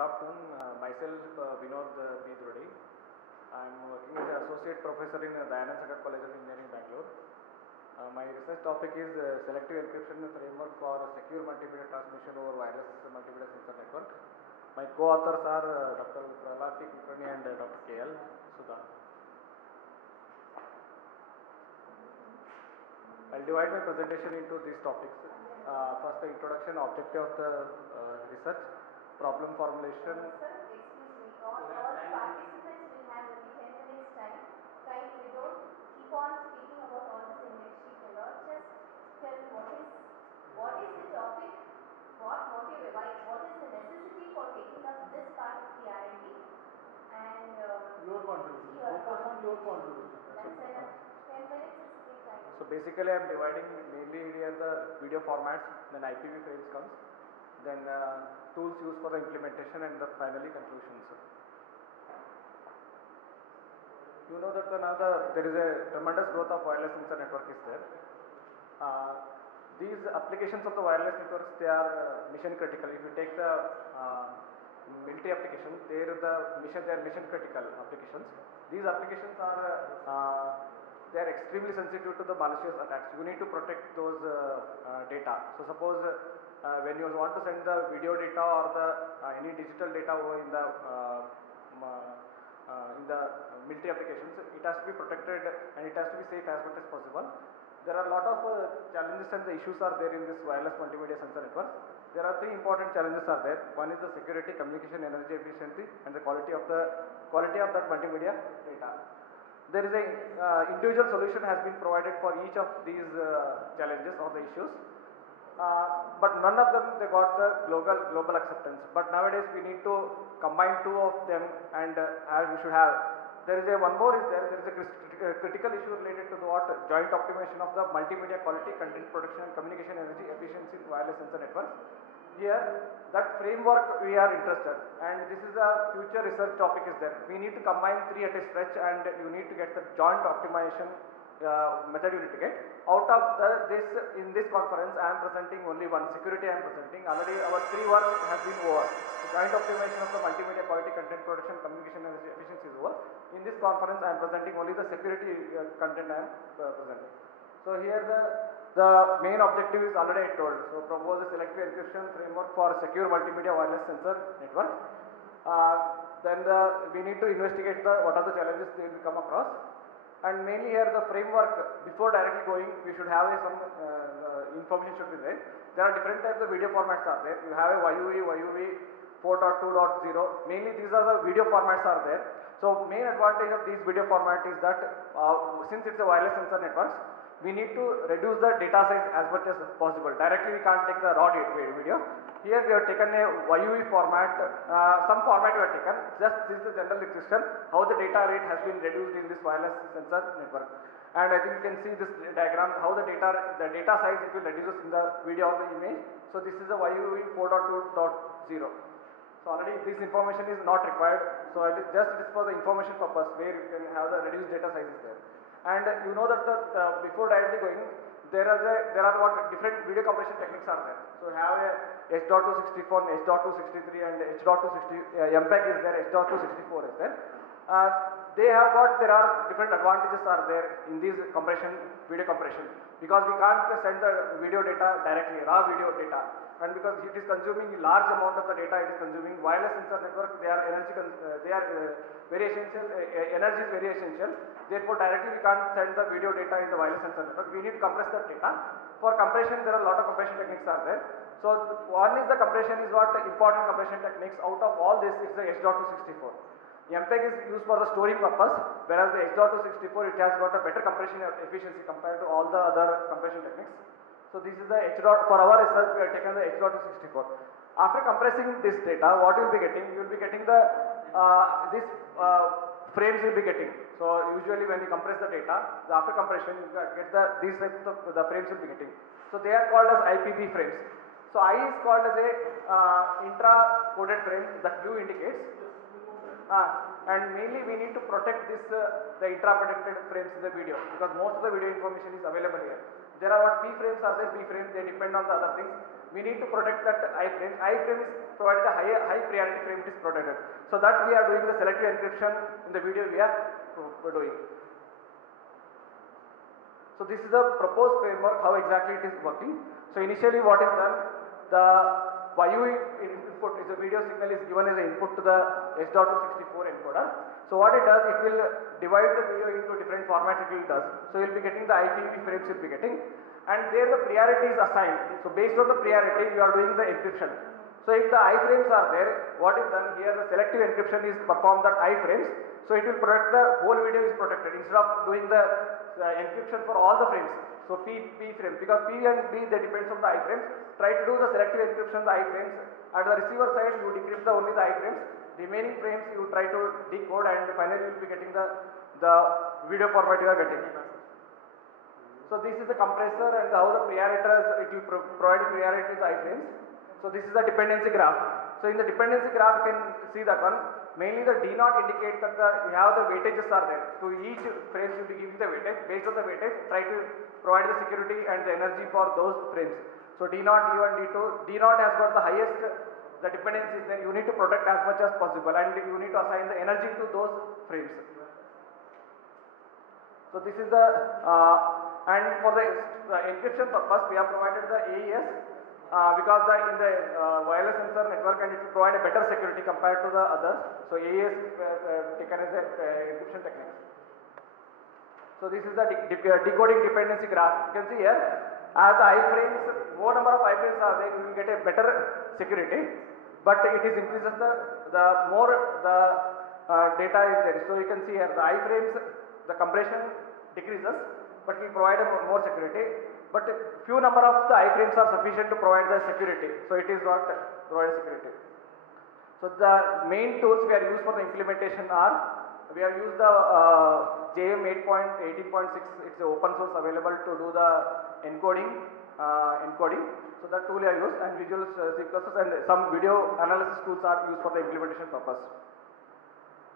afternoon. Myself, Vinod B. Drodi. I am working as an associate professor in Dayanand Sagar College of Engineering, Bangalore. My research topic is selective encryption framework for secure multimedia transmission over wireless multimedia sensor network. My co-authors are Dr. Prahlad T. Kulkarni and Dr. K.L. Sudha. I'll divide my presentation into these topics. First, the introduction, objective of the research, problem formulation. Sir, excuse me, all participants will have only 10 minutes time. Kindly don't keep on speaking about all this industry and all. Just tell what is the topic, what is the necessity for taking up this part of the R&D and your contribution. Focus on your contribution. That's enough. 10 minutes is free time. So basically I am dividing mainly here the video formats, then IPv frames comes, then tools used for the implementation and the finally conclusions. You know that now there is a tremendous growth of wireless sensor network is there. These applications of the wireless networks, they are mission critical. If you take the military application, they are mission critical applications. These applications are they are extremely sensitive to the malicious attacks. You need to protect those data. So suppose when you want to send the video data or the any digital data over in the military applications, it has to be protected and it has to be safe as much as possible. There are a lot of challenges and the issues are there in this wireless multimedia sensor network. There are three important challenges are there. One is the security, communication, energy efficiency, and the quality of that multimedia data. There is a individual solution has been provided for each of these challenges or the issues, but none of them they got the global acceptance. But nowadays we need to combine two of them, and as we should have. There is one more is there. There is a critical issue related to the joint optimization of the multimedia quality, content production, and communication energy efficiency in wireless sensor networks. Here, that framework we are interested, and this is a future research topic is there. We need to combine three at a stretch, and you need to get the joint optimization method you need to get. Out of in this conference, I am presenting only one. Security I am presenting. Already our three work has been over. The joint optimization of the multimedia quality, content production, communication energy efficiency is over. In this conference, I am presenting only the security content I am presenting. So here the main objective is already I told. So propose a selective encryption framework for secure multimedia wireless sensor network. Then we need to investigate what are the challenges they will come across. And mainly here the framework, before directly going, we should have some information should be there. There are different types of video formats are there. You have a YUV 4.2.0. Mainly these are the video formats are there. So main advantage of these video format is that since it's a wireless sensor networks, we need to reduce the data size as much as possible. Directly we can't take the raw video. Here we have taken a YUV format, some format we have taken, just this is the general description, how the data rate has been reduced in this wireless sensor network. And I think you can see this diagram, how the data size it will reduce in the video or the image. So this is a YUV 4.2.0. So already this information is not required. So it is for the information purpose where you can have the reduced data sizes there. And you know that before directly going, there are what different video compression techniques are there. So you have a H.264, H.263 and H.260, MPEG is there, H.264 is there. There are different advantages are there in these video compression, because we can't send the video data directly, raw video data, and because it is consuming large amount of the data, it is consuming wireless sensor network, they are very essential, energy is very essential. Therefore directly we can't send the video data in the wireless sensor network, we need to compress the data. For compression there are a lot of compression techniques are there. So one is the compression is what important compression techniques. Out of all this is the H.264. MPEG is used for the storing purpose, whereas the H.264 it has got a better compression efficiency compared to all the other compression techniques. So this is the for our research we have taken the H.264. After compressing this data, what you will be getting? You will be getting the frames you will be getting. So usually when you compress the data, after compression you get these types of the frames you will be getting. So they are called as IPV frames. So I is called as a intra-coded frame that blue indicates. And mainly we need to protect this the intra-protected frames in the video, because most of the video information is available here. There are what P frames are there, P frames, they depend on the other things. We need to protect that I frame. I frame is provided a high priority frame, it is protected. So that we are doing the selective encryption in the video we are doing. So this is the proposed framework, how exactly it is working. So initially what is done, the YUE input is a video signal is given as an input to the S.264 encoder. So what it does, it will divide the video into different formats it will does. So you will be getting the IPV frames you will be getting, and there the priority is assigned. So based on the priority you are doing the encryption. So if the iframes are there, what is done here, the selective encryption is performed at iframes. So it will protect the whole video is protected instead of doing the encryption for all the frames. So P frames, because P and B they depends on the iframes. Try to do the selective encryption the iframes. At the receiver side you decrypt only the iframes. Remaining frames you try to decode, and finally you will be getting the video format you are getting. So this is the compressor and how the priorities, it will provide priority to the iframes. So this is the dependency graph. So in the dependency graph you can see that one. Mainly the D naught indicates that you have the weightages are there. To each frames you will be giving the weightage. Based on the weightage, try to provide the security and the energy for those frames. So D naught, D1, D2. D naught has got the highest the dependencies, then you need to protect as much as possible, and you need to assign the energy to those frames. So this is the and for the encryption purpose we have provided the AES because in the wireless sensor network, and it will provide a better security compared to the others. So AES is taken as a encryption technique. So this is the decoding dependency graph. You can see here, as the iframes, more number of iframes are there, you will get a better security, but it is increases the more the data is there. So you can see here the iframes, the compression decreases, but we provide more security. But few number of the iframes are sufficient to provide the security. So it is not provide security. So the main tools we are used for the implementation are, we have used the JM 8.18.6. It's open source available to do the encoding. So that tool I use, and Visual C++ and some video analysis tools are used for the implementation purpose.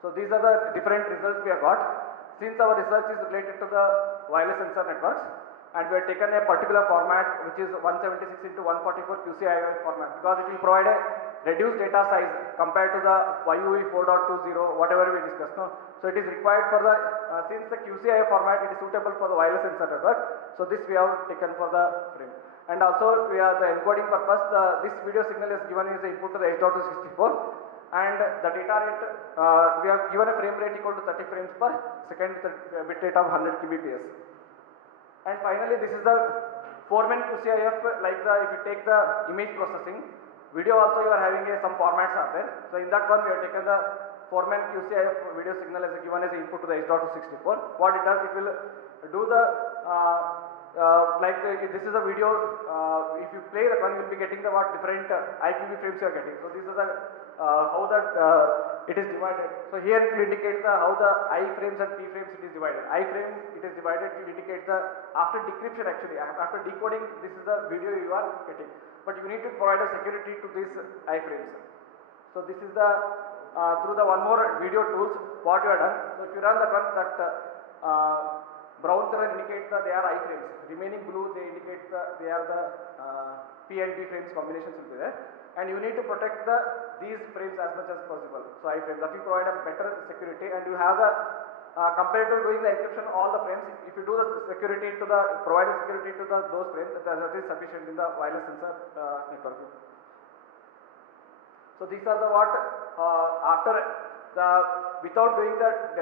So these are the different results we have got. Since our research is related to the wireless sensor networks, and we have taken a particular format which is 176 into 144 QCIF format, because it will provide a reduced data size compared to the YUE 4.20 whatever we discussed. No? So it is required for the since the QCIF format it is suitable for the wireless sensor network. So this we have taken for the frame. And also we are the encoding purpose, this video signal is given as the input to the H.264, and the data rate we have given a frame rate equal to 30 frames per second with a bit rate of 100 kbps. And finally this is the 4-man QCIF, like if you take the image processing, video also you are having some formats are there. So in that one we have taken the 4-man QCIF video signal as given as input to the H.264. What it does, it will do the this is a video, if you play that one you will be getting the different IPV frames you are getting. So this is the how that it is divided. So here it will indicate how the I frames and P frames it is divided. I frame it is divided to indicate the after decryption, actually after decoding this is the video you are getting, but you need to provide a security to these I frames. So this is the through the one more video tools what you have done. So if you run that one, that brown color indicates that they are I frames, remaining blue they indicate they are the P and B frames combinations will be there, and you need to protect these frames as much as possible. So I frames that will provide a better security, and you have the compared to doing the encryption all the frames, if you do the security to the provide security to those frames, that is sufficient in the wireless sensor network. So these are the what after the without doing that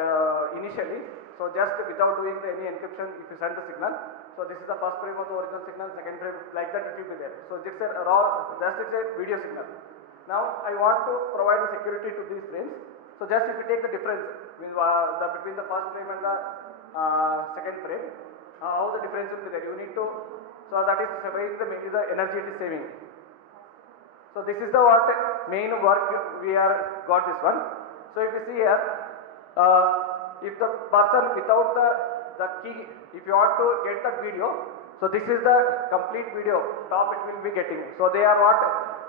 initially. So just without doing any encryption, if you send the signal, so this is the first frame of the original signal, second frame, like that it will be there. So it's a raw, just it's a video signal. Now I want to provide the security to these frames. So just if you take the difference between the first frame and the second frame, how the difference will be there. You need to, so that is mainly the energy it is saving. So this is the main work we are got this one. So if you see here, if the person without the key, if you want to get that video, so this is the complete video, top it will be getting. So they are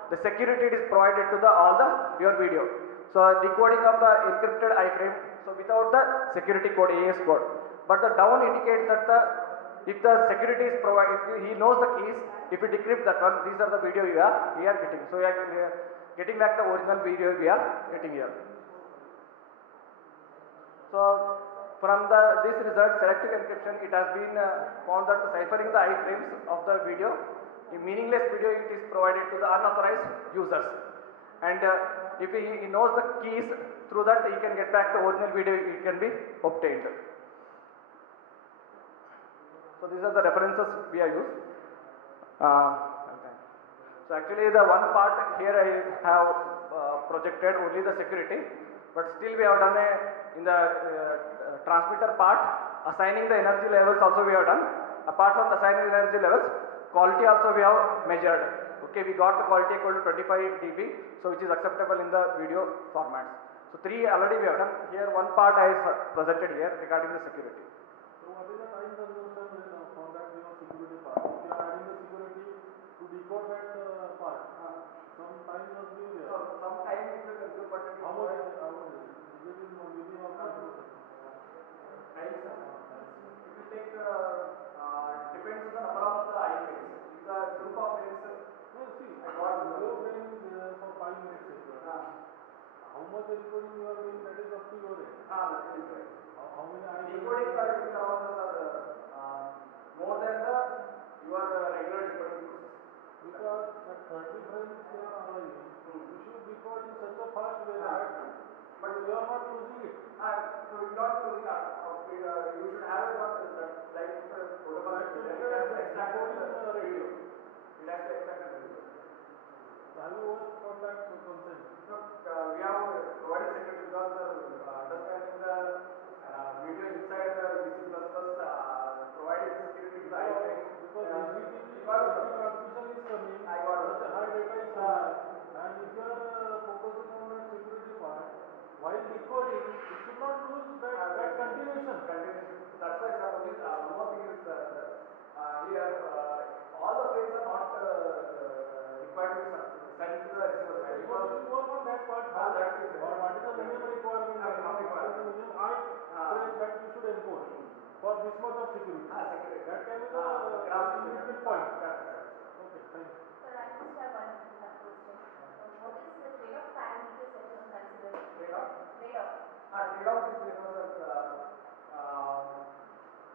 the security is provided to all your video. So decoding of the encrypted iframe, so without the security code, AES code. But the down indicates that If the security is provided, if he knows the keys, if he decrypts that one, these are the video we are getting. So we are getting back the original video we are getting here. So from this result, selective encryption, it has been found that ciphering the iframes of the video, a meaningless video, it is provided to the unauthorized users. And if he knows the keys, through that he can get back the original video, it can be obtained. So these are the references we are used. So actually the one part here I have projected only the security, but still we have done in the transmitter part, assigning the energy levels also we have done. Apart from assigning the energy levels, quality also we have measured. Okay, we got the quality equal to 25 dB, so which is acceptable in the video formats. So 3 already we have done. Here one part I presented here regarding the security. So what is the time consumption for that security part? If you are adding the security to decode that part, some time must be there. So some time it will consume, but How much is it? Is it in within or not? time, sir. It will take depends on the number of the iframes. If the group of frames, No, see, I got the your frame is there for 5 minutes. How much recording you are doing, that is up to your end. that is right. How many iframes? Decoding will around more than your regular decoding process. Because at 30 frames they are arriving, you should decode in such a fast way that but you are not losing it. So you not using you should have like protocol. It has to extract the radio. It has to extract the radio. Have you worked on that concept? No, we have provided security because understanding the video inside the VC++, providing the security to the iframe. Because HTTP transmission is coming, I got it. such a high data is coming, and if you are focusing on that security part, while decoding, you should not lose that continuation. That's why, sir, only one more thing is that here all the frames are not required to be sent to the receiver side. You should work on that part. How that is or what is the minimum requirement? minimum requirement. What is the minimum frame that you should encode for this much of security? Security. That can be the significant point. Correct. Okay, thank you. Sir, I just have one question. What is the trade-off parameters that you are considering? Trade-off? Trade-off. Trade-off is,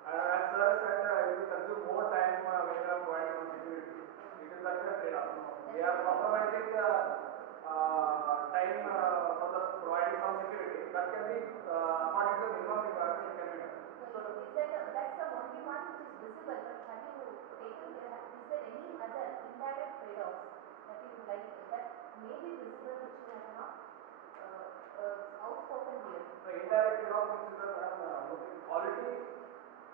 as sir said, it will consume more time when you are providing some security. It is like a trade-off. We are compromising the time for the providing some security. That can be according to the minimum requirement. It can be done. So is that's the only one which is visible, but have you taken there, is there any other indirect trade-offs that you would like, that may be visible which you have not outspoken here? So indirect trade-off means that quality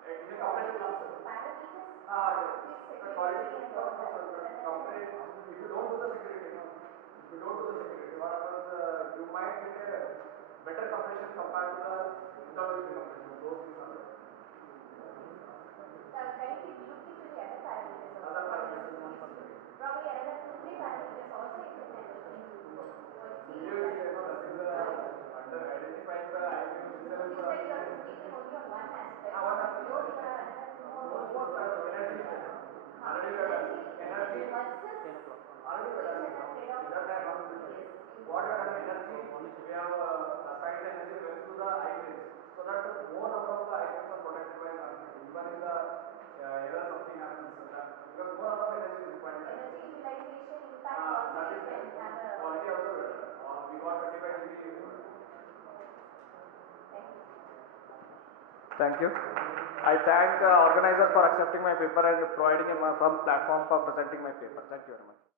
is a compression concept. Parameters? Yes. This The security quality and all that. if you don't do the security, what happens, you might get a better compression compared to the without using compression. Those things are there. Kindly look into the other parameters also. Other parameters. Probably another 2-3 parameters also you can look into. Video is under identifying the iframes itself. You said you are speaking only on one aspect. One aspect. No, there are another more. Energy. Already we have done. Energy. Versus Already we have done. That time, what we have done energy, we have assigned the energy levels to the iframes, so that more number of the iframes are protected by the transmitter. Even in the error something happens, because more number of energy is required. Energy utilization impact also That you is can have a. quality also better. We got 25 dB. Thank you. I thank organizers for accepting my paper and providing a firm platform for presenting my paper. Thank you very much.